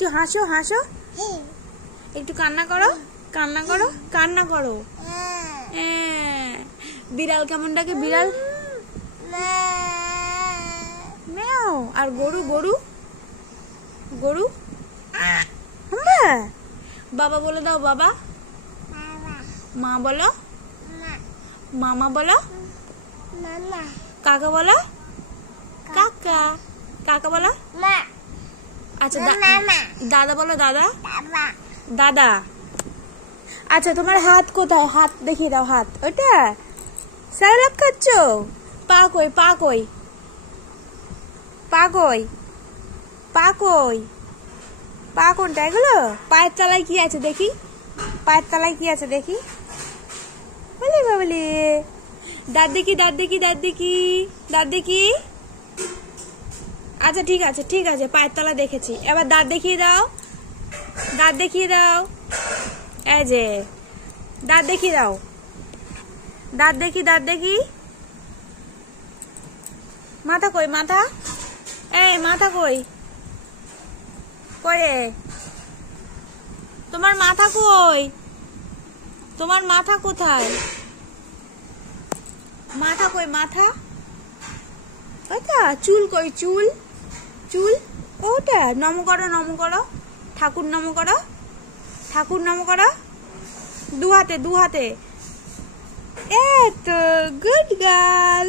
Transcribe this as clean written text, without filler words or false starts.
একটু হাসো হাসো, একটু কান্না করো, কান্না করো, কান্না করো। বিড়াল কেমন ডাকে? বিড়াল ম্যাও। আর গরু? গরু গরু বাবা বলে দাও, বাবা। মা বলো, মামা বলো, কাকা বলো, কাকা। কাকা বলো। আচ্ছা দাদা বলো, দাদা। দাদা। আচ্ছা তোমার হাত কোথায়? হাত দেখিয়ে দাও। হাত ওইটা? স্যালাড খাচ্ছ? পা কই? পা কই? পা কই? পা কই? পা কোনটা? এগুলো পায়ের তলায় কি আছে দেখি? পায়ের তলায় কি আছে দেখি? বলি বাবলি, দাঁত দেখি, দাঁত দেখি, দাঁত দেখি, দাঁত দেখি। আচ্ছা ঠিক আছে, ঠিক আছে, পায়ের তলা দেখেছি। এবার দাঁত দেখিয়ে দাও, দাঁত দেখিয়ে দাও। এই যে দাঁত দেখিয়ে দাও, দাঁত দেখি, দাঁত দেখি। মাথা কই? মাথা? এই মাথা কই? কই? তোমার মাথা কই? তোমার মাথা কোথায়? মাথা কই? মাথা ওটা? চুল কই? চুল? চুল ওটা? নম করো, নম করো, ঠাকুর নম করো, ঠাকুর নম করো। দু হাতে, দু হাতে। এই তো গুড গার্ল।